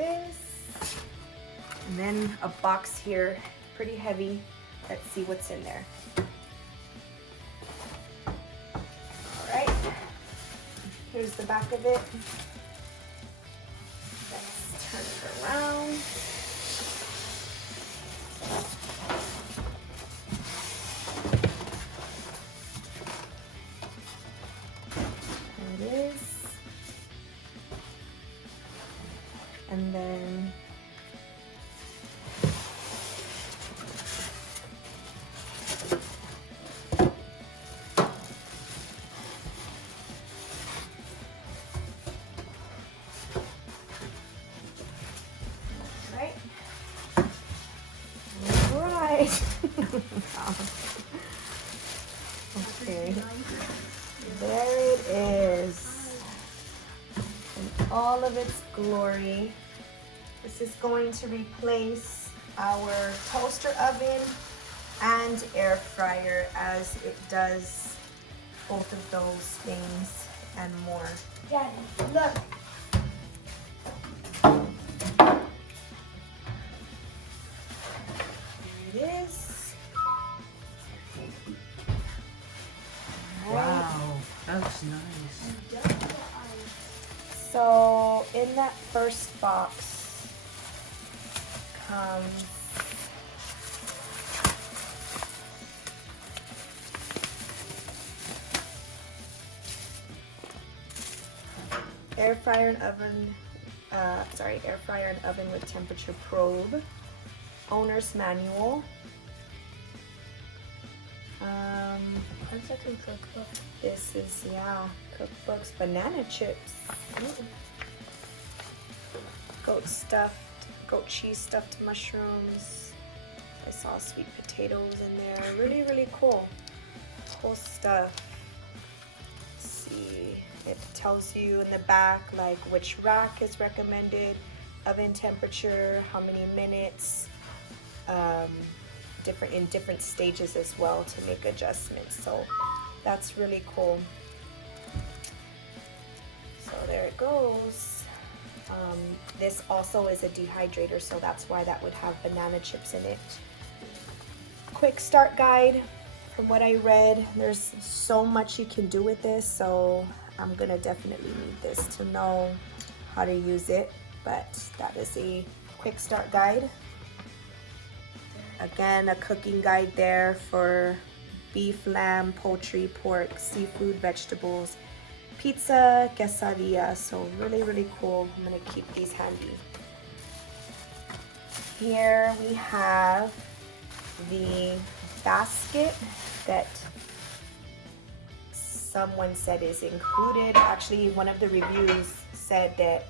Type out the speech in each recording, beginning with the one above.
this. And then a box here, pretty heavy. Let's see what's in there. All right, here's the back of it. Let's turn it around. There it is. And then okay, there it is in all of its glory. This is going to replace our toaster oven and air fryer, as it does both of those things and more. Daddy, look. There it is. Wow, that's nice. So in that first box comes air fryer and oven, air fryer and oven with temperature probe, owner's manual. Cookbook. This is, yeah, cookbooks, banana chips, goat cheese stuffed mushrooms. I saw sweet potatoes in there. Really, really cool stuff. Let's see, it tells you in the back like which rack is recommended, oven temperature, how many minutes, in different stages as well to make adjustments. So that's really cool. So there it goes. This also is a dehydrator, so that's why that would have banana chips in it. Quick start guide. From what I read, there's so much you can do with this, so I'm gonna definitely need this to know how to use it. But that is a quick start guide. Again, a cooking guide there for beef, lamb, poultry, pork, seafood, vegetables, pizza, quesadilla. So really, really cool. I'm gonna keep these handy. Here we have the basket that someone said is included. Actually, one of the reviews said that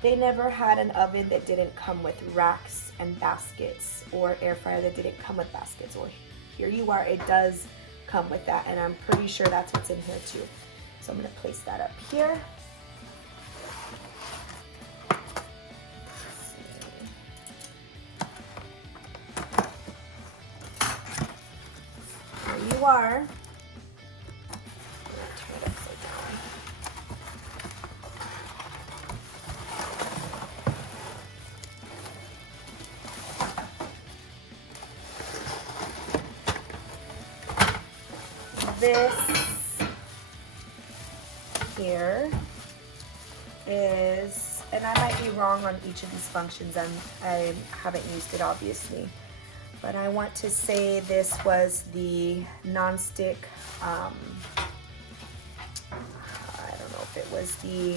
they never had an oven that didn't come with racks and baskets, or air fryer that didn't come with baskets. Well, here you are, it does come with that, and I'm pretty sure that's what's in here too. So I'm gonna place that up here. Here you are. Turn it upside down. This here is, and I might be wrong on each of these functions, I haven't used it obviously, but I want to say this was the non-stick, I don't know if it was the,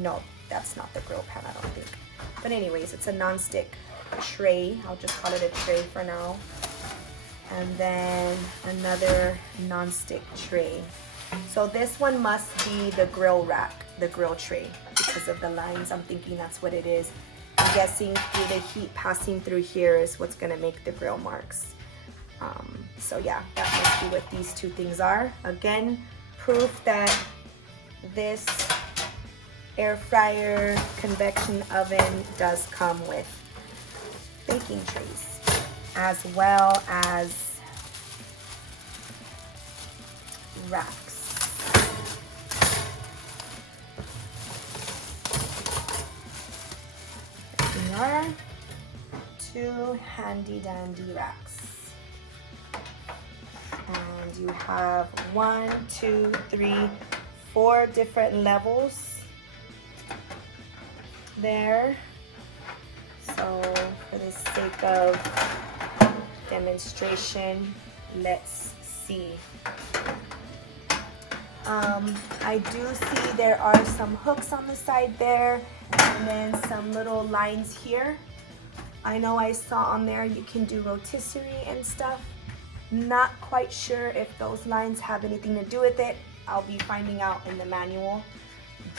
no, that's not the grill pan, I don't think. But anyways, it's a non-stick tray. I'll just call it a tray for now. And then another non-stick tray. So this one must be the grill rack, the grill tray, because of the lines. I'm thinking that's what it is. I'm guessing through the heat passing through here is what's gonna make the grill marks. So yeah, that must be what these two things are. Again, proof that this air fryer convection oven does come with baking trays, as well as racks. our two handy dandy racks. And you have 1, 2, 3, 4 different levels there. So for the sake of demonstration, let's see. I do see there are some hooks on the side there, and then some little lines here. I know I saw on there you can do rotisserie and stuff. Not quite sure if those lines have anything to do with it. I'll be finding out in the manual,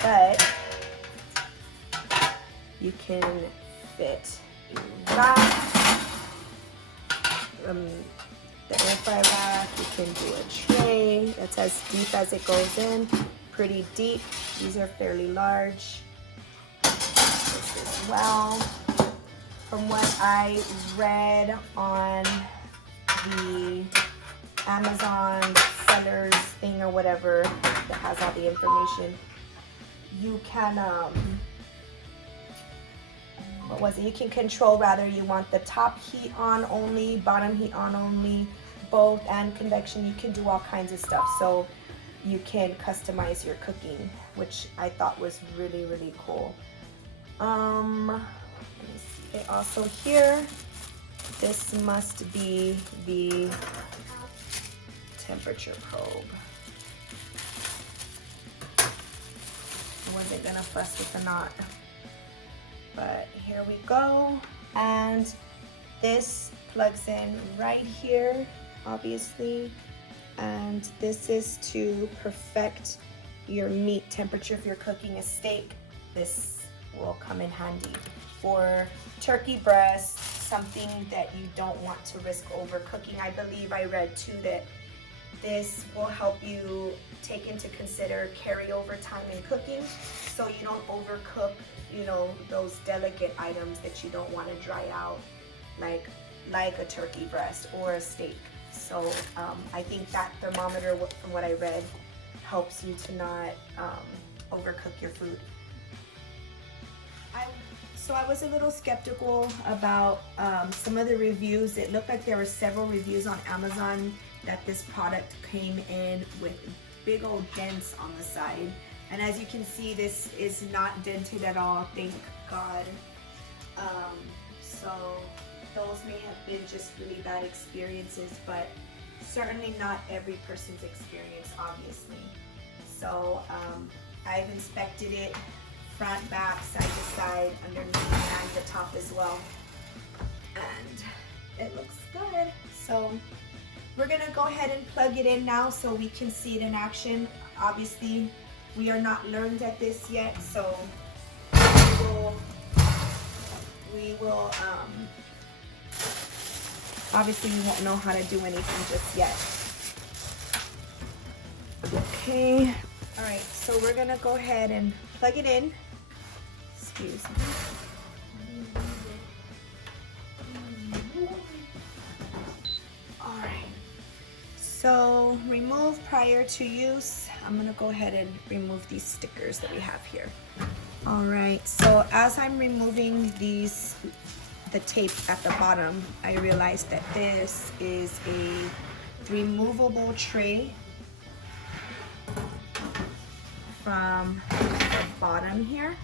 but you can fit a rack, the air fry rack. You can do a tray that's as deep as it goes in, pretty deep. These are fairly large. This as well. From what I read on the Amazon sellers thing or whatever that has all the information, you can what was it? You can control whether you want the top heat on only, bottom heat on only, both, and convection. You can do all kinds of stuff. So you can customize your cooking, which I thought was really, really cool. Let me see. Okay, also here, this must be the temperature probe. I wasn't gonna fuss with the knot, but here we go. And this plugs in right here, obviously, and this is to perfect your meat temperature. If you're cooking a steak, this will come in handy. For turkey breast, something that you don't want to risk overcooking, I believe I read too that this will help you take into consider carryover time in cooking, so you don't overcook, you know, those delicate items that you don't want to dry out, like a turkey breast or a steak. So I think that thermometer, from what I read, helps you to not overcook your food. So I was a little skeptical about some of the reviews. It looked like there were several reviews on Amazon that this product came in with big old dents on the side. And as you can see, this is not dented at all, thank God. So those may have been just really bad experiences, but certainly not every person's experience, obviously. So I've inspected it front, back, side to side, underneath, and the top as well. And it looks good. So we're gonna go ahead and plug it in now so we can see it in action. Obviously, we are not learned at this yet, so we will obviously we won't know how to do anything just yet. Okay, all right, so we're gonna go ahead and plug it in. Excuse me. All right, so remove prior to use. I'm gonna go ahead and remove these stickers that we have here. All right, so as I'm removing the tape at the bottom, I realized that this is a removable tray from the bottom here.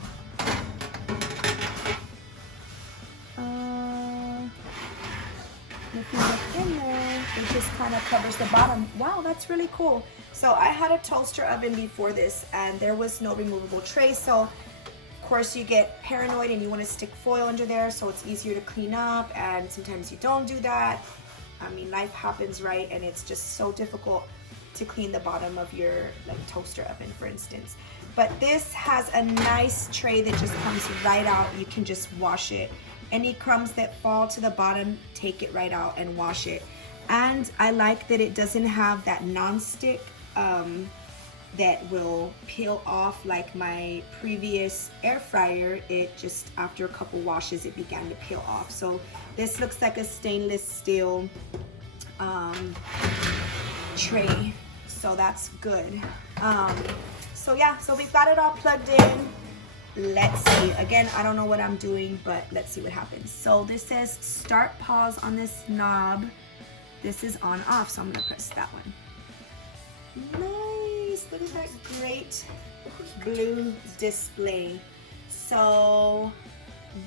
If you look in there, it just kind of covers the bottom. Wow, that's really cool. So I had a toaster oven before this, and there was no removable tray. So of course you get paranoid and you want to stick foil under there so it's easier to clean up, and sometimes you don't do that. I mean, life happens, right? And it's just so difficult to clean the bottom of your toaster oven, for instance. But this has a nice tray that just comes right out. You can just wash it. Any crumbs that fall to the bottom, take it right out and wash it. And I like that it doesn't have that non-stick that will peel off like my previous air fryer. It just, after a couple washes, it began to peel off. So this looks like a stainless steel tray, so that's good. So yeah, so we've got it all plugged in. let's see. Again, I don't know what I'm doing, but let's see what happens. So this says start pause on this knob. This is on off, so I'm gonna press that one. Nice, look at that great blue display. So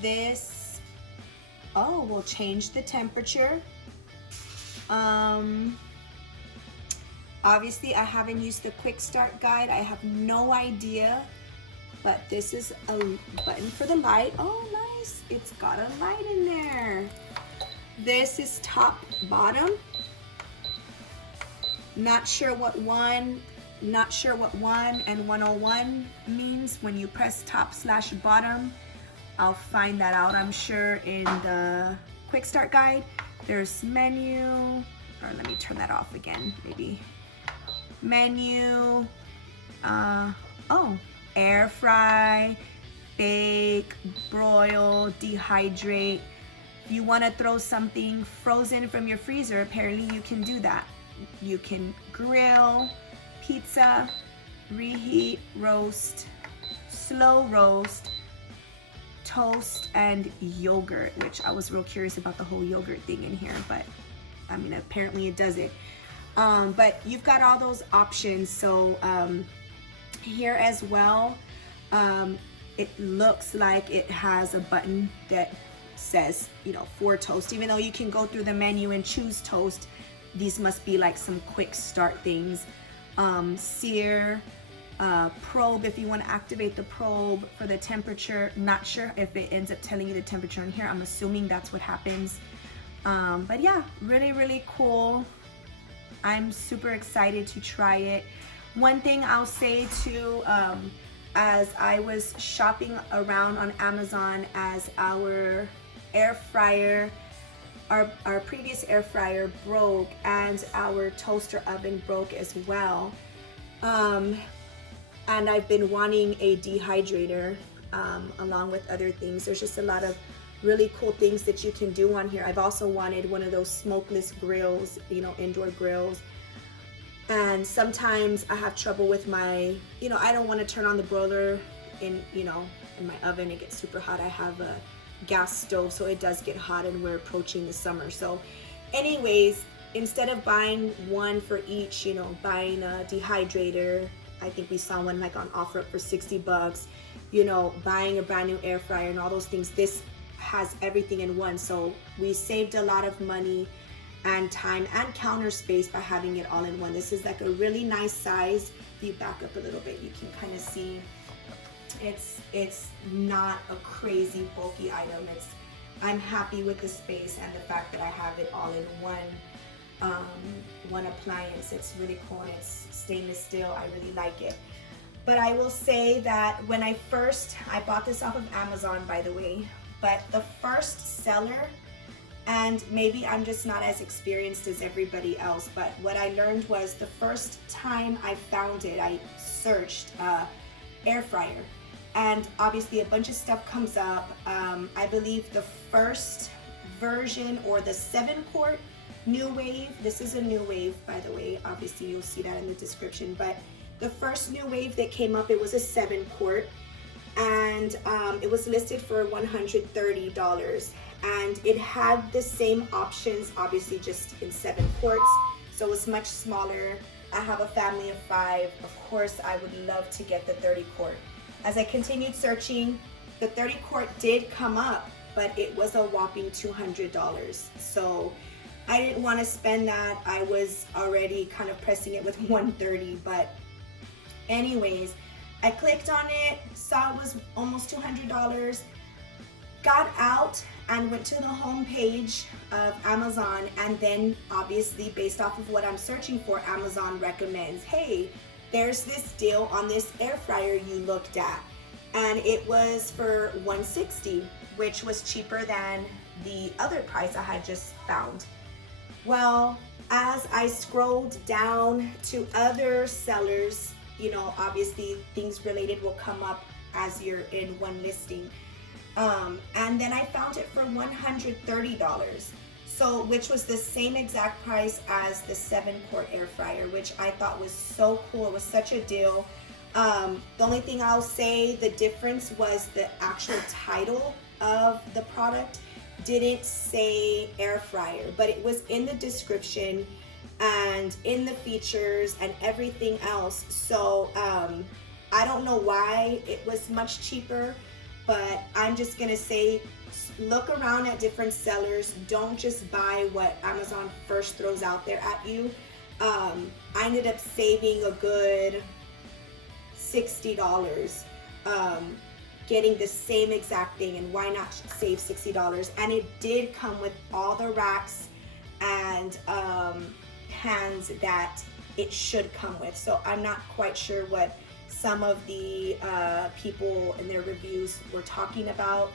this, oh, will change the temperature. Obviously I haven't used the quick start guide. I have no idea, but this is a button for the light. Oh, nice, it's got a light in there. This is top, bottom. Not sure what one and 101 means when you press top/bottom. I'll find that out, I'm sure, in the quick start guide. There's menu, or let me turn that off again, maybe. Menu, oh, air fry, bake, broil, dehydrate. If you want to throw something frozen from your freezer, apparently you can do that. You can grill, pizza, reheat, roast, slow roast, toast, and yogurt, which I was real curious about the whole yogurt thing in here, but I mean, apparently it does it. But you've got all those options. So here as well, it looks like it has a button that says, you know, for toast. Even though you can go through the menu and choose toast, these must be like some quick start things. Sear, probe, if you want to activate the probe for the temperature. Not sure if it ends up telling you the temperature in here. I'm assuming that's what happens. But yeah, really, really cool. I'm super excited to try it. One thing I'll say too, as I was shopping around on Amazon, as our air fryer, our previous air fryer broke, and our toaster oven broke as well. And I've been wanting a dehydrator along with other things. There's just a lot of really cool things that you can do on here. I've also wanted one of those smokeless grills, you know, indoor grills. And sometimes I have trouble with my, you know, I don't want to turn on the broiler in, you know, in my oven. It gets super hot. I have a gas stove, so it does get hot, and we're approaching the summer. So anyways, instead of buying one for each, you know, buying a dehydrator, I think we saw one like on offer for 60 bucks, you know, buying a brand new air fryer and all those things. This has everything in one, so we saved a lot of money and time and counter space by having it all in one. This is like a really nice size. If you back up a little bit, you can kind of see it's not a crazy bulky item. I'm happy with the space and the fact that I have it all in one appliance. It's really cool, and it's stainless steel. I really like it. But I will say that when I bought this off of Amazon, by the way, but the first seller, and maybe I'm just not as experienced as everybody else, but what I learned was the first time I found it, I searched air fryer, and obviously a bunch of stuff comes up. I believe the first version, or the 7-quart Nuwave, this is a Nuwave, by the way, obviously you'll see that in the description, but the first Nuwave that came up, it was a 7-quart, and it was listed for $130, and it had the same options, obviously just in 7 quarts, so it's much smaller. I have a family of 5. Of course, I would love to get the 30-quart. As I continued searching, the 30-quart did come up, but it was a whopping $200. So I didn't want to spend that. I was already kind of pressing it with $130, but anyways, I clicked on it, saw it was almost $200, got out and went to the home page of Amazon, and then obviously based off of what I'm searching for, Amazon recommends, hey, there's this deal on this air fryer you looked at, and it was for $160, which was cheaper than the other price I had just found. Well, as I scrolled down to other sellers, you know, obviously things related will come up as you're in one listing. And then I found it for $130, so which was the same exact price as the 7-quart air fryer, which I thought was so cool. It was such a deal. The only thing I'll say the difference was the actual title of the product didn't say air fryer, but it was in the description and in the features and everything else. So I don't know why it was much cheaper, but I'm just gonna say look around at different sellers. Don't just buy what Amazon first throws out there at you. I ended up saving a good $60 getting the same exact thing, and why not save $60? And it did come with all the racks and hands that it should come with. So I'm not quite sure what some of the people in their reviews were talking about,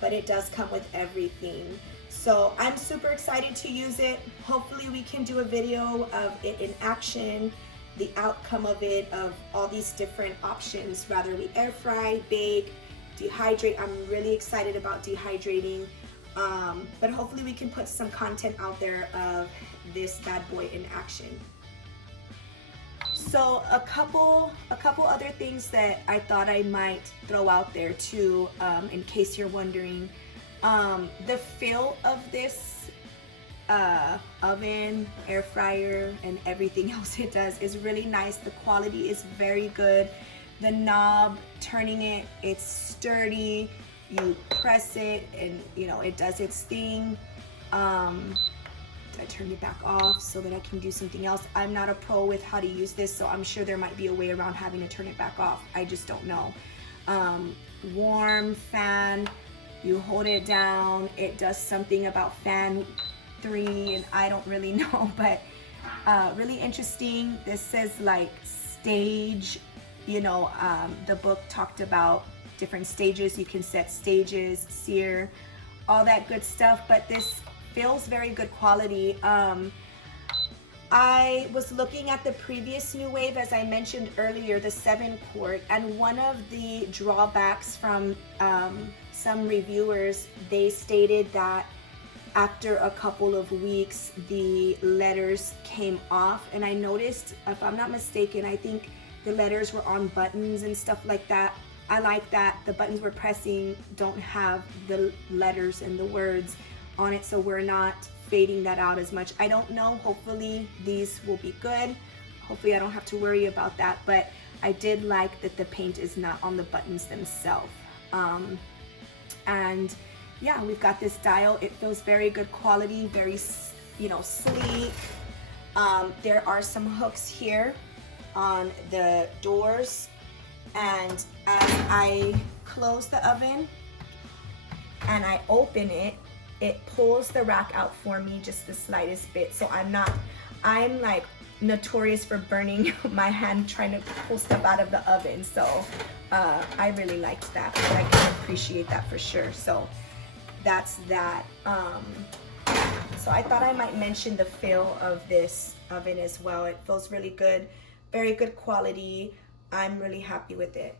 but it does come with everything. So I'm super excited to use it. Hopefully we can do a video of it in action, the outcome of it, of all these different options, whether we air fry, bake, dehydrate. I'm really excited about dehydrating, but hopefully we can put some content out there of this bad boy in action. So a couple other things that I thought I might throw out there too, in case you're wondering. The feel of this oven, air fryer, and everything else it does is really nice. The quality is very good. The knob, turning it, it's sturdy. You press it and you know it does its thing. I turned it back off so that I can do something else. I'm not a pro with how to use this, so I'm sure there might be a way around having to turn it back off. I just don't know. Warm fan, you hold it down, it does something about fan 3, and I don't really know, but really interesting. This says like stage, you know, the book talked about different stages. You can set stages, sear, all that good stuff, but this feels very good quality. I was looking at the previous Nuwave, as I mentioned earlier, the 7-quart, and one of the drawbacks from some reviewers, they stated that after a couple of weeks the letters came off, and I noticed, if I'm not mistaken, I think the letters were on buttons and stuff like that. I like that the buttons we're pressing don't have the letters and the words on it, so we're not fading that out as much. I don't know, hopefully these will be good. Hopefully I don't have to worry about that, but I did like that the paint is not on the buttons themselves. And yeah, we've got this dial. It feels very good quality, very, you know, sleek. There are some hooks here on the doors, and as I close the oven and I open it, it pulls the rack out for me just the slightest bit. So I'm like notorious for burning my hand trying to pull stuff out of the oven. So I really liked that. I can appreciate that for sure. So that's that. So I thought I might mention the feel of this oven as well. It feels really good, very good quality. I'm really happy with it.